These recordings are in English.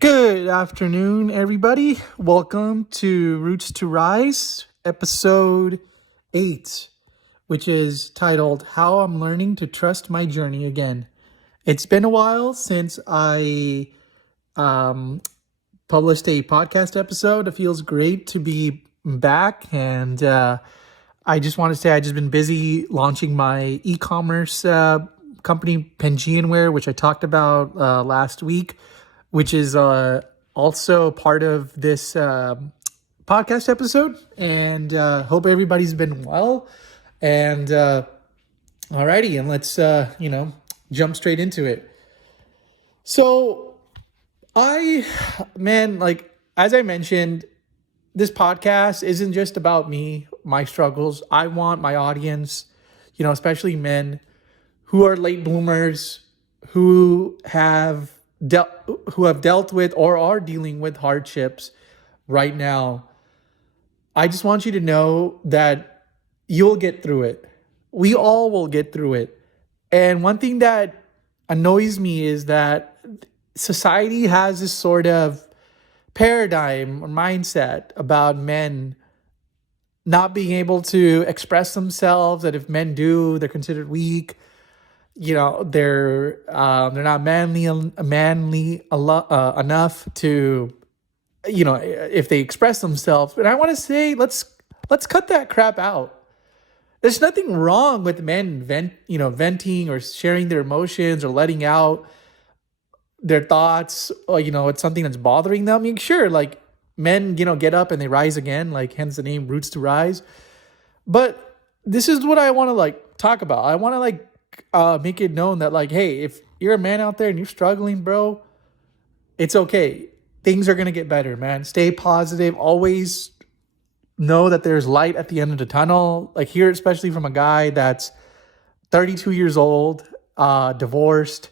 Good afternoon, everybody. Welcome to Roots to Rise, episode 8, which is titled How I'm Learning to Trust My Journey Again. It's been a while since I published a podcast episode. It feels great to be back, and I just want to say I've just been busy launching my e-commerce company, Pengianware, which I talked about last week, which is also part of this podcast episode. And hope everybody's been well. And alrighty, and let's jump straight into it. So as I mentioned, this podcast isn't just about me, my struggles. I want my audience, especially men who are late bloomers, who have dealt with or are dealing with hardships right now. I just want you to know that you'll get through it. We all will get through it. And one thing that annoys me is that society has this sort of paradigm or mindset about men not being able to express themselves, that if men do, they're considered weak. They're not manly enough to, if they express themselves. And I want to say, let's cut that crap out. There's nothing wrong with men venting or sharing their emotions or letting out their thoughts, or, it's something that's bothering them. I mean, sure, like men, get up and they rise again, like hence the name Roots to Rise. But this is what I want to talk about. I want to make it known that hey, if you're a man out there and you're struggling, bro, it's okay. Things are going to get better, man. Stay positive. Always know that there's light at the end of the tunnel. Here, especially from a guy that's 32 years old, divorced,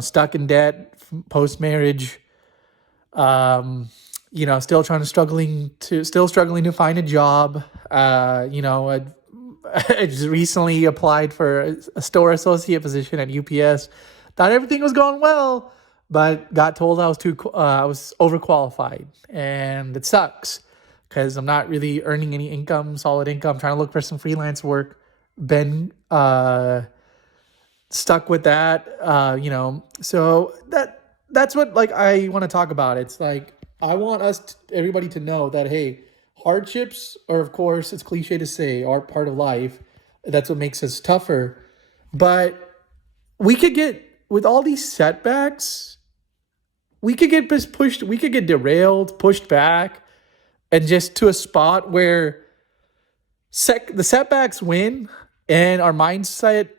stuck in debt post-marriage, still struggling to find a job. I just recently applied for a store associate position at UPS. Thought everything was going well, but got told I was overqualified, and it sucks because I'm not really earning any solid income. Trying to look for some freelance work. Been stuck with that, So that's what I want to talk about. It's I want everybody to know that, hey, hardships are, of course, it's cliche to say, are part of life. That's what makes us tougher. But we could get, with all these setbacks, we could get pushed, we could get derailed, pushed back, and just to a spot where the setbacks win and our mindset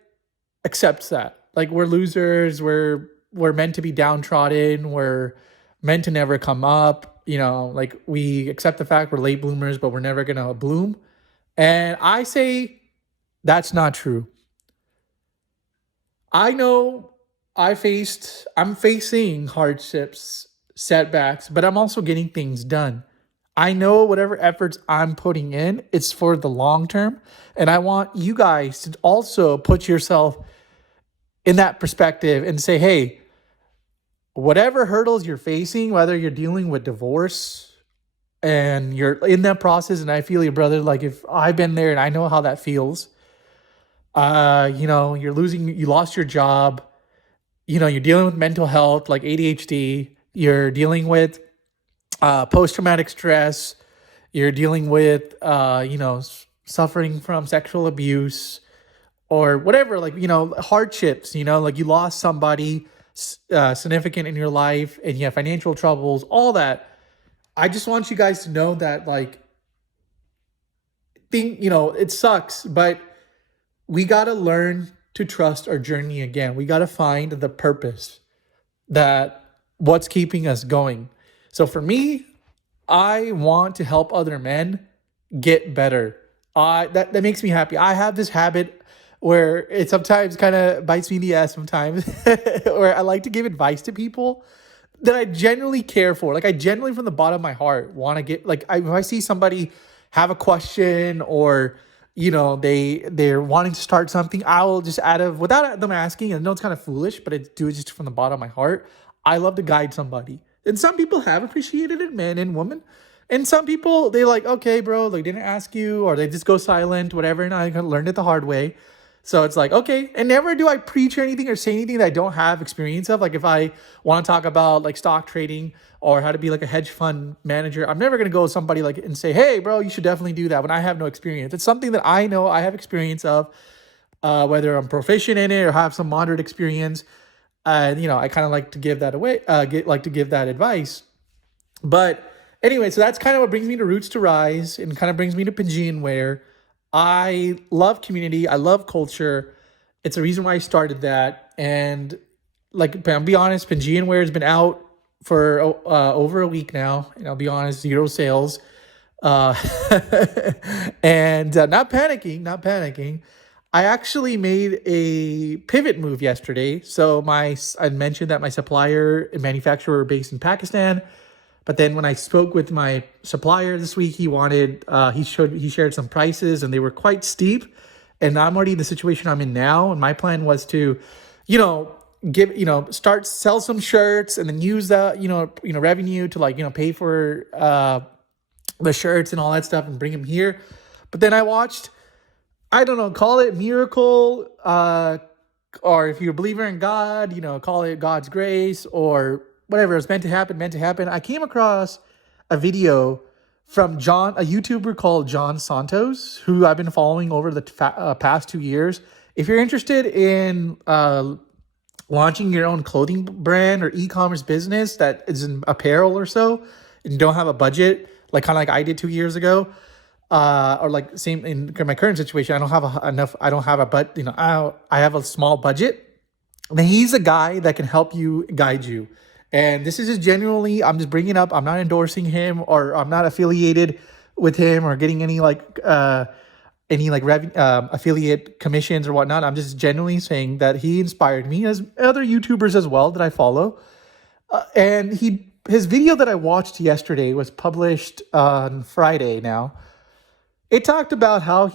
accepts that. We're losers, we're meant to be downtrodden, we're meant to never come up. We accept the fact we're late bloomers, but we're never going to bloom. And I say that's not true. I know I'm facing hardships, setbacks, but I'm also getting things done. I know whatever efforts I'm putting in, it's for the long term. And I want you guys to also put yourself in that perspective and say, hey, whatever hurdles you're facing, whether you're dealing with divorce and you're in that process, and I feel you, brother, if I've been there and I know how that feels, you lost your job, you're dealing with mental health, like ADHD, you're dealing with post-traumatic stress, you're dealing with, suffering from sexual abuse or whatever, hardships, you lost somebody significant in your life and you have financial troubles, all that. I just want you guys to know that it sucks, but we got to learn to trust our journey again. We got to find the purpose, that what's keeping us going. So for me, I want to help other men get better. That makes me happy. I have this habit where it sometimes kind of bites me in the ass sometimes, where I like to give advice to people that I genuinely care for. I genuinely, from the bottom of my heart, want to get, if I see somebody have a question or, they're wanting to start something, I will just without them asking, and I know it's kind of foolish, but I do it just from the bottom of my heart. I love to guide somebody. And some people have appreciated it, men and women. And some people, they like, okay, bro, they didn't ask you, or they just go silent, whatever. And I learned it the hard way. So it's like, okay. And never do I preach or anything or say anything that I don't have experience of. Like if I want to talk about like stock trading or how to be like a hedge fund manager, I'm never going to go with somebody like and say, hey, bro, you should definitely do that when I have no experience. It's something that I know I have experience of, whether I'm proficient in it or have some moderate experience. I kind of like to give that away, like to give that advice. But anyway, so that's kind of what brings me to Roots to Rise and kind of brings me to Pangean, where I love community. I love culture. It's a reason why I started that. And like, I'll be honest, Pangean Wear has been out for over a week now. And I'll be honest, zero sales. Uh, and not panicking. I actually made a pivot move yesterday. So I mentioned that my supplier and manufacturer are based in Pakistan. But then when I spoke with my supplier this week, he shared some prices and they were quite steep. And I'm already in the situation I'm in now. And my plan was to, you know, start sell some shirts and then use that, revenue to like, pay for the shirts and all that stuff and bring them here. But then I watched, I don't know, call it miracle, or if you're a believer in God, call it God's grace or whatever. It's meant to happen, meant to happen. I came across a video from a YouTuber called John Santos, who I've been following over the past 2 years. If you're interested in launching your own clothing brand or e-commerce business that is in apparel or so, and you don't have a budget, like kind of like I did 2 years ago, or like same in my current situation, I don't have enough. I don't have I have a small budget. And he's a guy that can help you, guide you. And this is just genuinely, I'm just bringing up. I'm not endorsing him or I'm not affiliated with him or getting any affiliate commissions or whatnot. I'm just genuinely saying that he inspired me, as other YouTubers as well that I follow. And his video that I watched yesterday was published on Friday now. It talked about how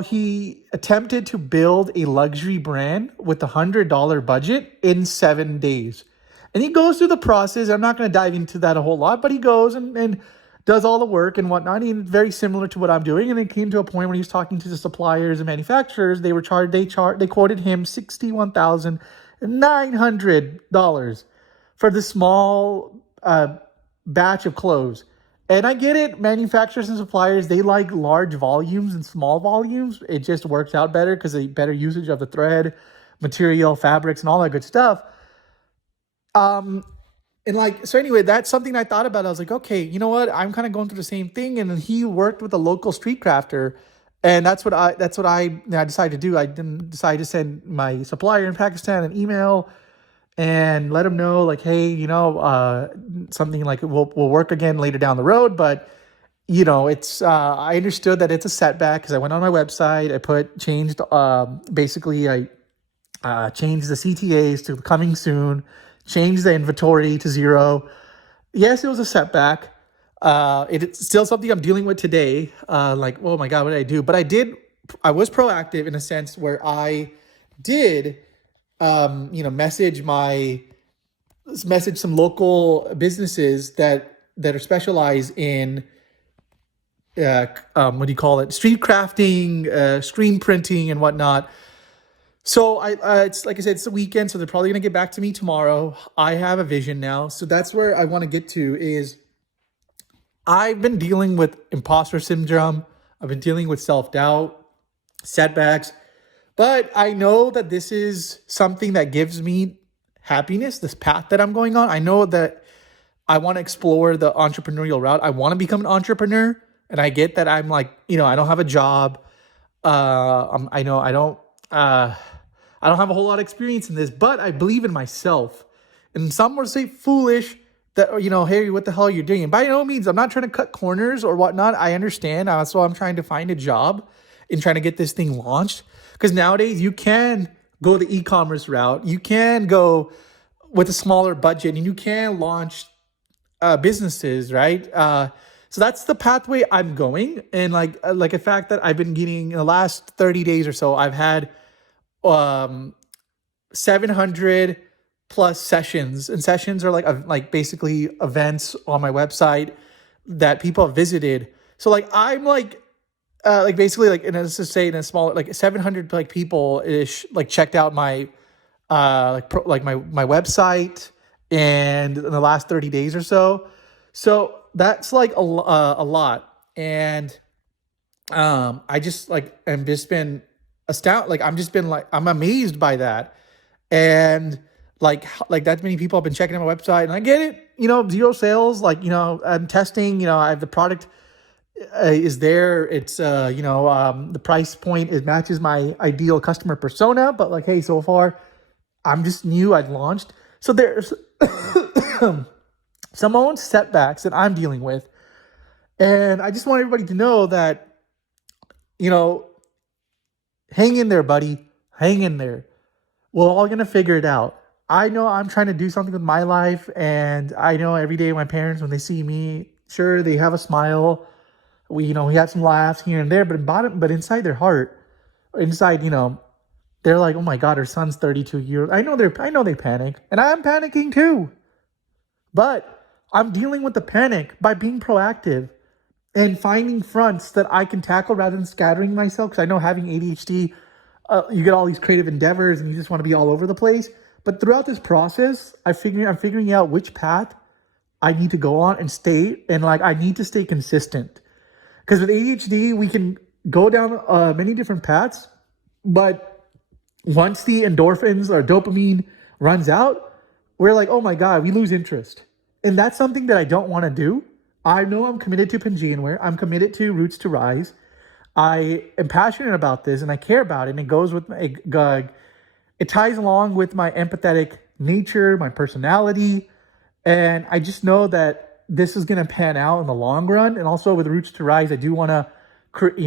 he attempted to build a luxury brand with $100 budget in 7 days. And he goes through the process. I'm not going to dive into that a whole lot, but he goes and does all the work and whatnot. And very similar to what I'm doing. And it came to a point when he was talking to the suppliers and manufacturers. They quoted him $61,900 for the small batch of clothes. And I get it. Manufacturers and suppliers, they like large volumes and small volumes. It just works out better because they better usage of the thread, material, fabrics, and all that good stuff. So anyway, that's something I thought about. I was like, okay, you know what? I'm kind of going through the same thing. And then he worked with a local street crafter. And that's what I decided to do. I didn't decide to send my supplier in Pakistan an email and let him know, like, hey, something like we'll work again later down the road. But, it's, I understood that it's a setback because I went on my website. I changed the CTAs to coming soon, changed the inventory to 0. Yes, it was a setback. It's still something I'm dealing with today. Like, oh my God, what did I do? But I was proactive in a sense where I did, message some local businesses that are specialized in, street crafting, screen printing and whatnot. So it's like I said, it's the weekend, so they're probably going to get back to me tomorrow. I have a vision now. So that's where I want to get to is I've been dealing with imposter syndrome. I've been dealing with self-doubt, setbacks, but I know that this is something that gives me happiness, this path that I'm going on. I know that I want to explore the entrepreneurial route. I want to become an entrepreneur. And I get that I'm like, I don't have a job. I know I don't have a whole lot of experience in this, but I believe in myself. And some would say foolish that, hey, what the hell are you doing? And by no means, I'm not trying to cut corners or whatnot. I understand. So I'm trying to find a job and trying to get this thing launched. Because nowadays you can go the e-commerce route. You can go with a smaller budget and you can launch businesses, right? So that's the pathway I'm going. And like the fact that I've been getting in the last 30 days or so, I've had 700 plus sessions, and sessions are like basically events on my website that people have visited. So like I'm like basically like, and let's just say in a small, like 700 like people ish like checked out my like my website and in the last 30 days or so. So that's like a lot. And I just like am just been astounded. Like I'm just been like, I'm amazed by that. And like that many people have been checking out my website, and I get it, zero sales. Like, I'm testing, I have the product is there. It's, the price point, it matches my ideal customer persona, but like, hey, so far I'm just new. I've launched. So there's some own setbacks that I'm dealing with. And I just want everybody to know that, hang in there, buddy. Hang in there. We're all going to figure it out. I know I'm trying to do something with my life. And I know every day my parents, when they see me, sure, they have a smile. We have some laughs here and there, but inside their heart, inside, they're like, oh my God, her son's 32 years. I know they panic, and I'm panicking too. But I'm dealing with the panic by being proactive and finding fronts that I can tackle rather than scattering myself. Because I know having ADHD, you get all these creative endeavors and you just want to be all over the place. But throughout this process, I'm figuring out which path I need to go on and I need to stay consistent. Because with ADHD, we can go down many different paths, but once the endorphins or dopamine runs out, we're like, oh my God, we lose interest. And that's something that I don't want to do. I know I'm committed to Pangeanware. I'm committed to Roots to Rise. I am passionate about this and I care about it. And it goes with it ties along with my empathetic nature, my personality. And I just know that this is going to pan out in the long run. And also with Roots to Rise, I do want to,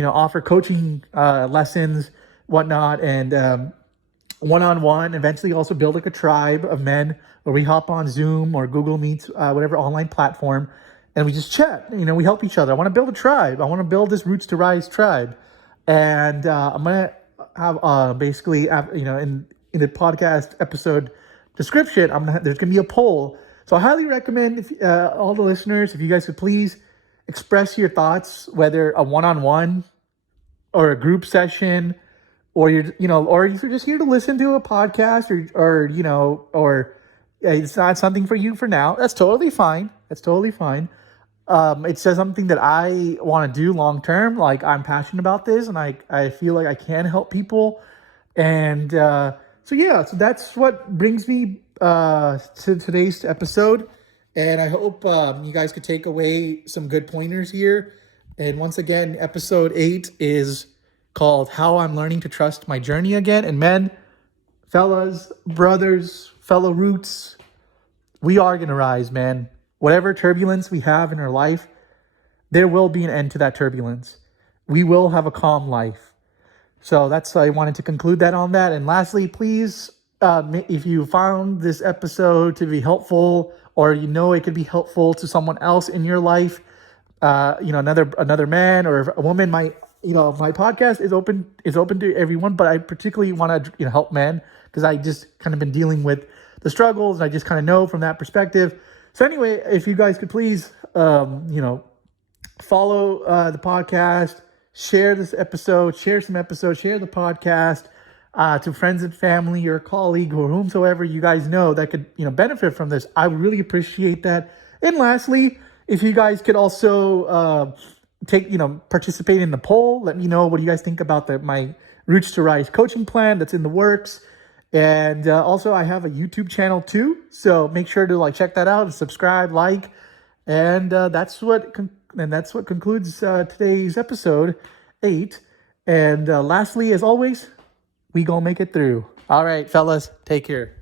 offer coaching lessons, whatnot, and one-on-one, eventually also build like a tribe of men where we hop on Zoom or Google Meets, whatever online platform, and we just chat. We help each other. I want to build a tribe. I want to build this Roots to Rise tribe. And I'm going to have basically, in the podcast episode description, there's going to be a poll. So I highly recommend if all the listeners, if you guys could please express your thoughts, whether a one-on-one or a group session, or or you're just here to listen to a podcast, or it's not something for you for now. That's totally fine. It's just something that I want to do long term. Like I'm passionate about this, and I feel like I can help people. And so that's what brings me to today's episode. And I hope you guys could take away some good pointers here. And once again, episode 8 is called How I'm Learning to Trust My Journey Again. And men, fellas, brothers, fellow roots, we are going to rise, man. Whatever turbulence we have in our life, there will be an end to that turbulence. We will have a calm life. So I wanted to conclude that on that. And lastly, please, if you found this episode to be helpful, or it could be helpful to someone else in your life, another man or a woman, my podcast is open to everyone, but I particularly want to help men, because I just kind of been dealing with the struggles, and I just kind of know from that perspective. So anyway, if you guys could please, follow the podcast, share this episode, share some episodes, share the podcast to friends and family or a colleague or whomsoever you guys know that could, benefit from this. I would really appreciate that. And lastly, if you guys could also participate in the poll, let me know what do you guys think about my Roots to Rise coaching plan that's in the works. And also I have a YouTube channel too, so make sure to check that out and subscribe, and that's what concludes today's episode 8. And lastly, as always, we gonna make it through. All right, fellas, take care.